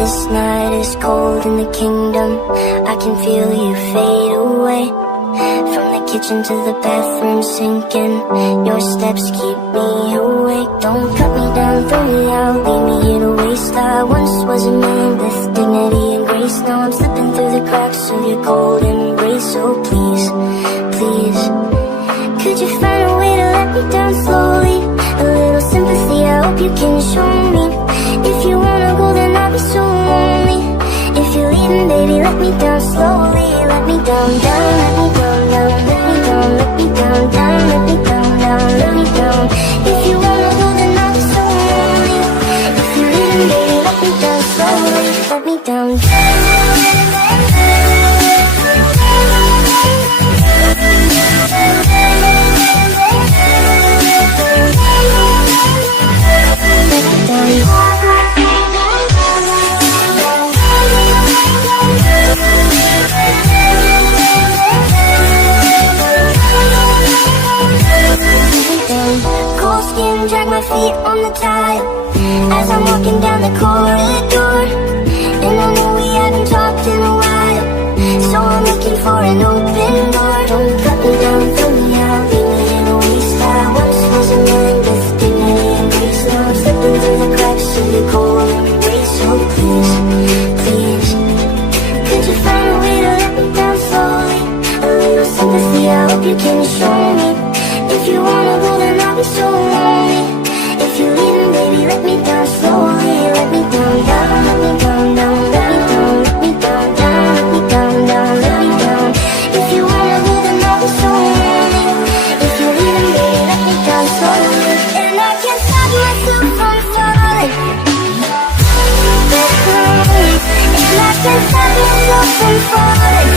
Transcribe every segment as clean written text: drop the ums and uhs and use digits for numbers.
This night is cold in the kingdom. I can feel you fade away. From the kitchen to the bathroom sinking. Your steps keep me awake. Don't cut me down, throw me out, leave me here to waste. I once was a man with dignity and grace. Now I'm slipping through the cracks of your cold embrace. So please, please, could you find a way to let me down slowly? A little sympathy, I hope you can show me. If you wanna go, then I'll be so lonely. If you're leaving, baby, let me down slowly. Let me down, down, let me down, down, let me down, let me down, down, let me down, down, let me down. If you wanna go, then I'll be so lonely. If you're leaving, baby, let me down slowly. Let me down, down. Cold skin, drag my feet on the tile as I'm walking down the corridor. And I know we haven't talked in a while, so I'm looking for an open door. Don't cut me down, throw me out, leave me in a waste. I once was a man with dignity and grace. Now I'm slipping through the cracks of your cold embrace. So please, please, could you find a way to let me down slowly? A little sympathy, I hope you can show me. If you wanna go, then I'll be so lonely. If you're leaving, baby, let me down slowly. Let me down, down, let me down, down, let me down, let me down, down, let me down, down, let me down. If you wanna go, then I'll be so lonely. If you're leaving, baby, let me down slowly. And I can't stop myself from falling. And I can't stop myself from falling.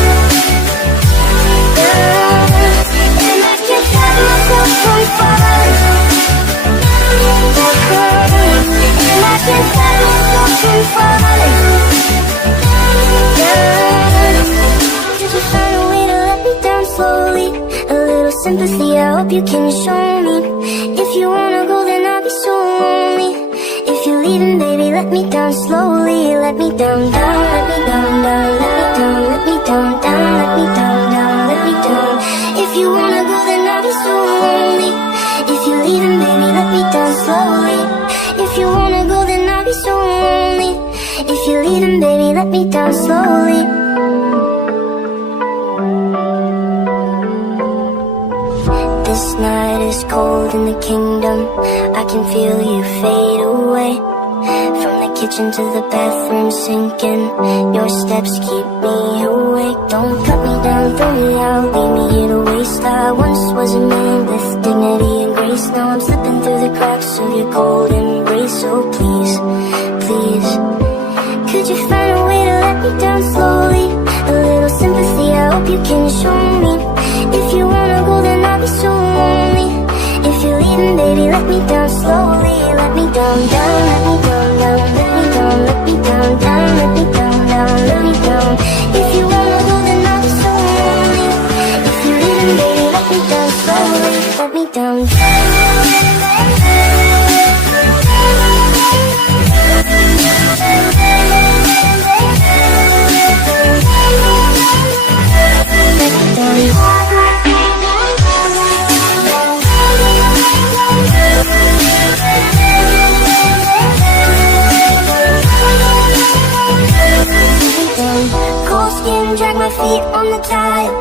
And I can't stop myself from falling. And I can't stop myself from falling. Could you find a way to let me down slowly? A little sympathy, I hope you can show me. If you wanna go, then I'll be so lonely. If you're leaving, baby, let me down slowly. Let me down, down, let me down, down, let me down, let me down, down, let me down, down, let me down. If you wanna go, then I'll be so lonely. If you're leaving, baby, let me down slowly. If you wanna go, then I'll be so lonely. If you're leaving, baby, let me down slowly. This night is cold in the kingdom. I can feel you fade away. From the kitchen to the bathroom sinking. Your steps keep me awake. Don't cut me down, throw me out, leave me here to waste. I once was a man with dignity and grace. Now I'm slipping through the cracks of your cold embrace. So please, please, could you find a way to let me down slowly? A little sympathy, I hope you can show me. If you wanna go, then I'll be so lonely. If you're leaving, baby, let me down slowly. Let me down, down, let me down, down, let me down, let me down, down, let me down, down, let me down. If you wanna go, then I'll be so lonely. If you're leaving, baby, let me down slowly. Let me down, down. Cold skin, drag my feet on the tile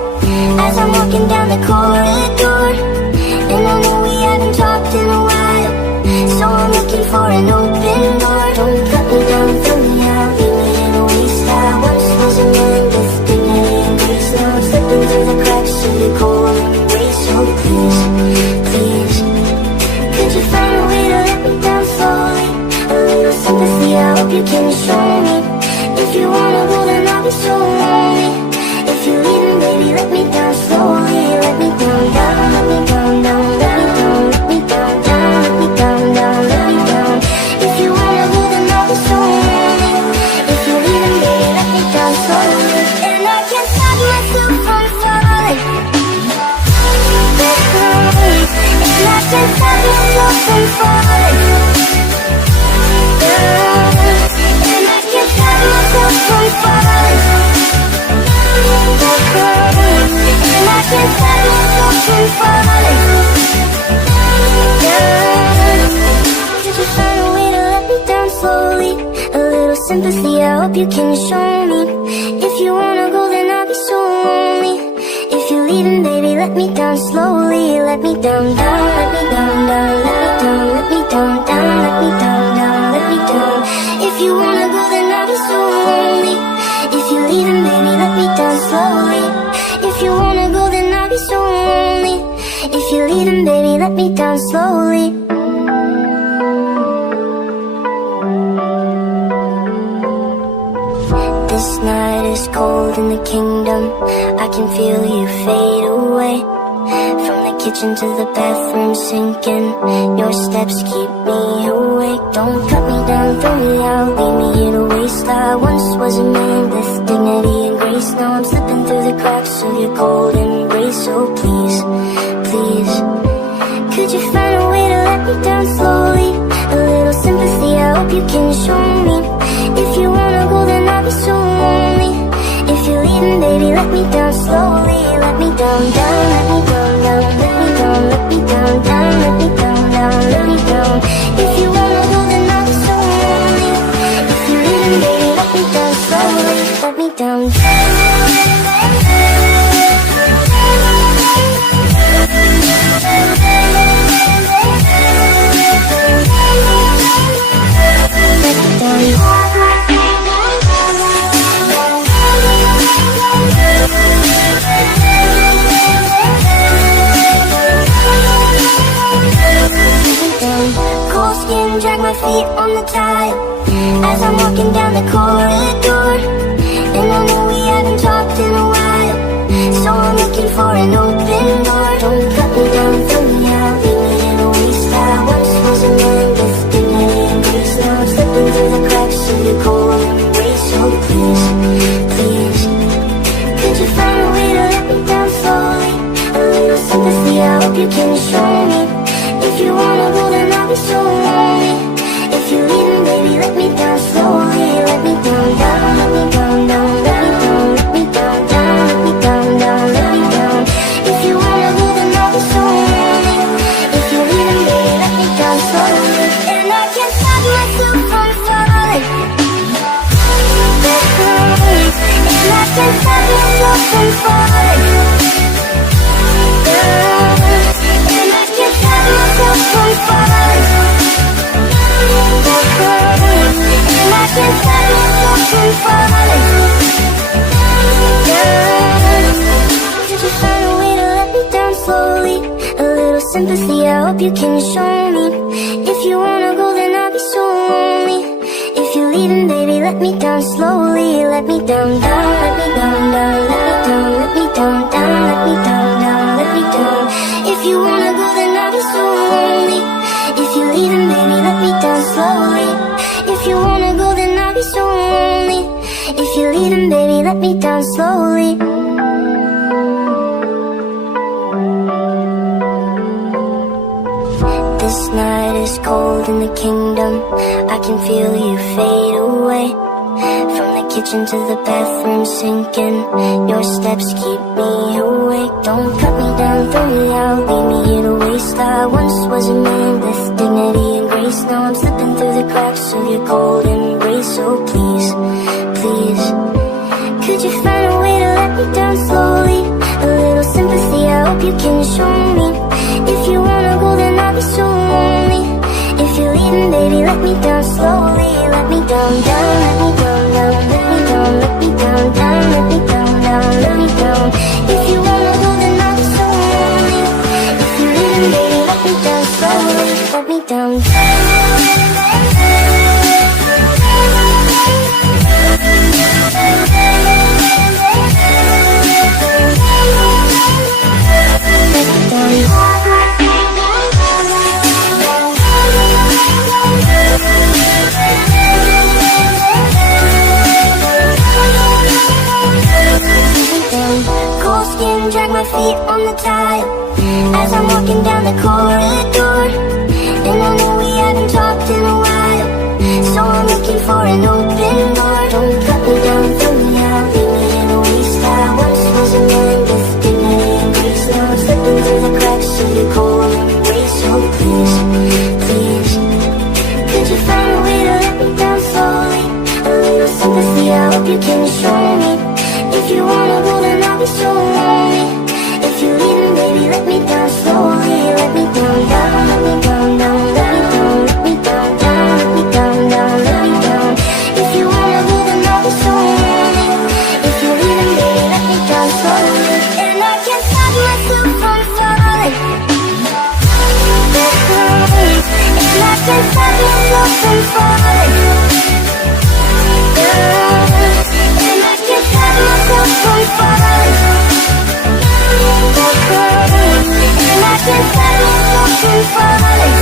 as I'm walking down the corridor. And I know we haven't talked in a while, so I'm looking for an open door. Don't cut me down, throw me out, leave me in a waste. I once was a man with dignity and grace. Now I'm slipping through the cracks of your cold embrace. So please, please, could you find a way to let me down slowly? A little sympathy, I hope you can show me. If you wanna go, then I'll be so lonely. If you're leaving, baby, let me down slowly. Let me down, down, let me down, down, let me down, let me down, down, let me down, down, let me down. If you wanna go, then I'll be so lonely. If you're leaving, baby, let me down slowly. And I can't stop myself from falling. And I can't stop myself from falling. And I sympathy, I hope you can show me. If you wanna go, then I'll be so lonely. If you're leaving, baby, let me down slowly. Let me down, down, let me down, down, let me down, let me down, down, let me down, down, let me down. If you wanna go, then I'll be so lonely. If you're leaving, baby, let me down slowly. If you wanna go, then I'll be so lonely. If you're leaving, baby, let me down slowly. This night is cold in the kingdom. I can feel you fade away. From the kitchen to the bathroom sinking. Your steps keep me awake. Don't cut me down, throw me out, leave me here to waste. I once was a man with dignity and grace. Now I'm slipping through the cracks of your cold embrace. So please, please, could you find a way to let me down slowly? A little sympathy, I hope you can show me. If you wanna go, then I'll be so lonely. If you're leaving, baby, let me down slowly. Let me down, down, let me down, down, let me down, let me down, down, let me down, down, let me down. If you wanna go, then I'll be so lonely. If you're leaving, baby, let me down slowly. Let me down, down. Cold skin, drag my feet on the tile as I'm walking down the corridor. And I know we haven't talked in a while, so I'm looking for an open door. Don't cut me down, throw me out, leave me in a waste. I once was a man with dignity and grace. Now I'm slipping through the cracks of your cold embrace. So please, please, could you find a way to let me down slowly? A little sympathy, I hope you can show me. If you wanna go, then I'll be so lonely. If you're leaving, baby, let me down slowly. Let me down, down, let me down, down, let me down, let me down, down, let me down, down, let me down. If you wanna go, then I'll be so lonely. If you're leaving, baby, let me down slowly. And I can't stop myself from falling. And I can't stop myself from falling. And I can't stop myself from falling. And I can't stop myself from falling. Could you find a way to let me down slowly? A little sympathy, I hope you can show me. If you wanna go, then I'll be so lonely. If you're leaving, baby, let me down slowly. Let me down, down, let me down, down, let me down, let me down, down, let me down, down, let me down. If you wanna go, then I'll be so lonely. If you're leaving, baby, let me down slowly. If you wanna go, then I'll be so lonely. If you're leaving, baby, let me down slowly. This night is cold in the kingdom. I can feel you fade away. From the kitchen to the bathroom sinking. Your steps keep me awake. Don't cut me down, throw me out, leave me here to waste. I once was a man with dignity and grace. Now I'm slipping through the cracks of your cold embrace. So please, please, could you find a way to let me down slowly? A little sympathy, I hope you can show me. If you wanna go, then I'll be so lonely. If you're leaving, baby, let me down slowly. Let me down, down, let me down, down, let me down, let me down, down, let me down, down, let me down. If you wanna go, then I'll be so lonely. If you're leaving, baby, let me down slowly. Let me down, down. Cold skin, drag my feet on the tile as I'm walking down the corridor. And I know we haven't talked in a while, so I'm looking for an open door. Don't cut me down, throw me out, leave me in a waste. I once was a man with dignity and grace. Now I'm slipping through the cracks of your cold embrace. So please, please, could you find a way to let me down slowly? A myself from falling. And I can't stop myself from falling. And I can't stop myself from falling.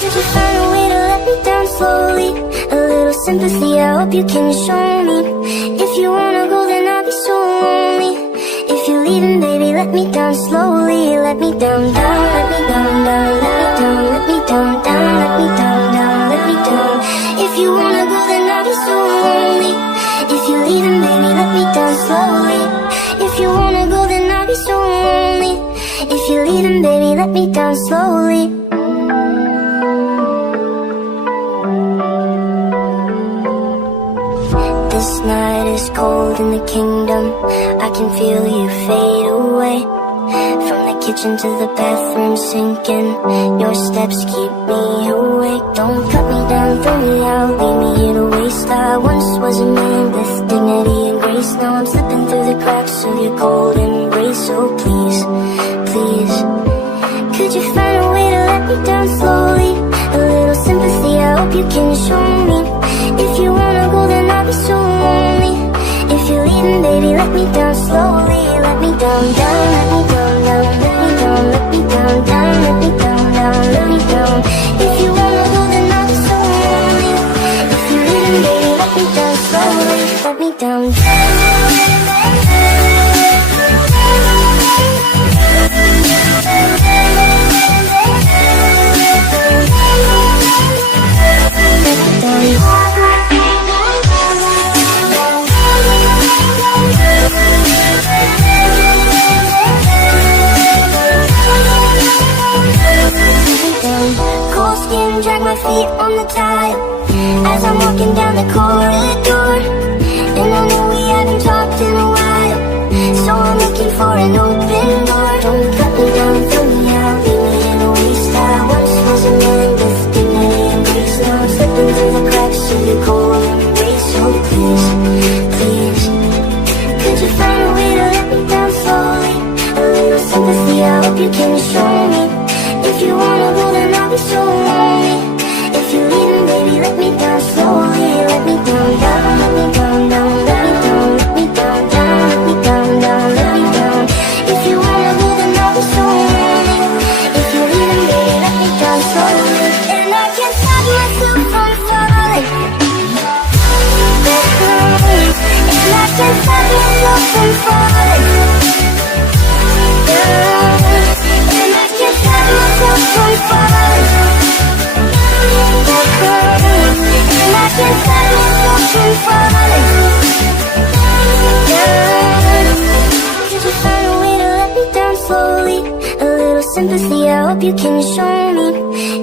Could you find a way to let me down slowly? A little sympathy, I hope you can show me. If you wanna go, then I'll be so lonely. If you're leaving, baby, let me down slowly. Let me down, down, let me down, down, let me down, let me down, down, let me down, down, let me down. If you wanna go, then I'll be so lonely. If you're leaving, baby, let me down slowly. If you wanna go, then I'll be so lonely. If you're leaving, baby, let me down slowly. This night is cold in the kingdom. I can feel you fade away. From the kitchen to the bathroom sinking. Your steps keep me awake. Don't cut me down, throw me out, leave me here to waste. I once was a man with dignity and grace. Now I'm slipping through the cracks of your cold embrace. So please, please, could you find a way to let me down slowly? A little sympathy, I hope you can show me. If you wanna go, then I'll be so lonely. If you're leaving, baby, let me down slowly. Let me down, down, let me down, down, let me down, let me down, down, let me down, down, let me down. If you wanna go, then I'll be so lonely. If you're leaving, baby, let me down slowly. Let me down, down. Cold skin, drag my feet on the tile as I'm walking down the corridor. And I know we haven't talked in a while, so I'm looking for an open door. Don't cut me down, throw me out, leave me in a waste. I once was a man with dignity and grace. Now I'm slipping through the cracks of your cold embrace. So please, please, could you find a way to let me down slowly? A little sympathy, I hope you can show me. If you wanna go, then I'll be so lonely. If you're leaving, baby, let me down slowly. Let me down, down, let me down, down, let me down, let me down, down, let me down, down, let me down. If you wanna go, then I'll be so lonely. If you're leaving, baby, let me down slowly. And I can't stop myself from falling. And I can't stop myself from falling. And I can't stop myself from falling. And I can't stop myself from falling. Could you find a way to let me down slowly? A little sympathy, I hope you can show me.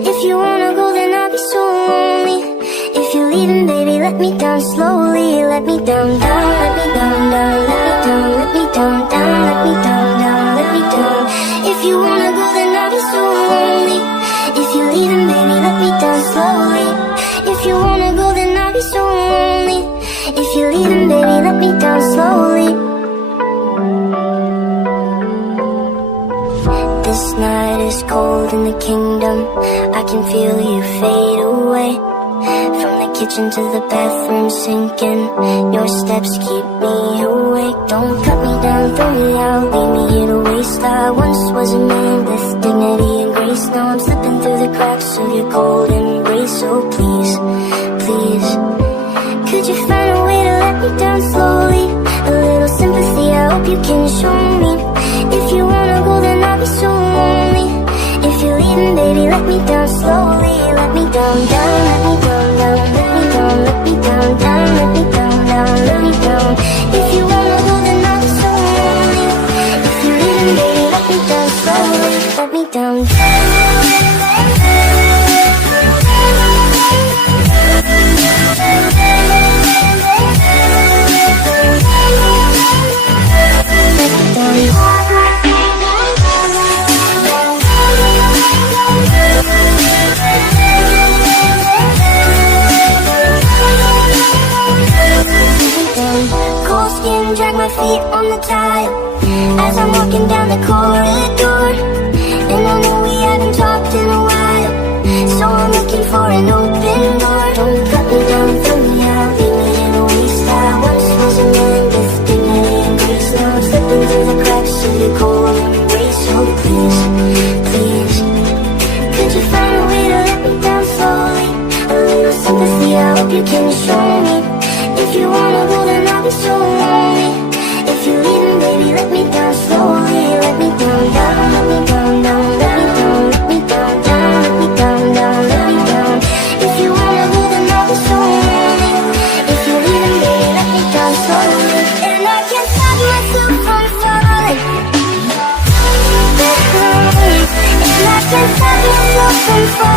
If you wanna go, then I'll be so lonely. If you're leaving, baby, let me down slowly. Let me down, down, let me down, down, let me down, let me down, down, let me down, down, let me down. If you wanna go, then I'll be so lonely. If you're leaving, baby, let me down slowly. If you wanna go, then I'll be so lonely. If you're leaving, baby, let me down slowly. This night is cold in the kingdom. I can feel you fade away. From the kitchen to the bathroom sinking. Your steps keep me awake. Don't cut me down, throw me out, leave me here to waste. I once was a man with dignity and grace. Now I'm slipping through the cracks of your cold embrace. So please, please, could you find a way to let me down slowly? A little sympathy, I hope you can show me. If you wanna go, then I'll be so lonely. If you're leaving, baby, let me down slowly. Let me down, down, let me down, down, let me down, let me down, down, let me down, down, let me down. If you wanna go, then I'll be so lonely. If you're leaving, baby, let me down slowly. Let me down, down. Cold skin, drag my feet on the tile as I'm walking down the corridor. And I know we haven't talked in a while, can you show me? If you wanna go, then I'll be so lonely. If you're leaving, baby, let me down slowly. Let me down, down, let me down, down, let me down, let me down, down, let me down, down, let me down. If you wanna go, then I'll be so lonely. If you're leaving, baby, let me down slowly. And I can't stop myself from falling. And I can't stop myself from falling.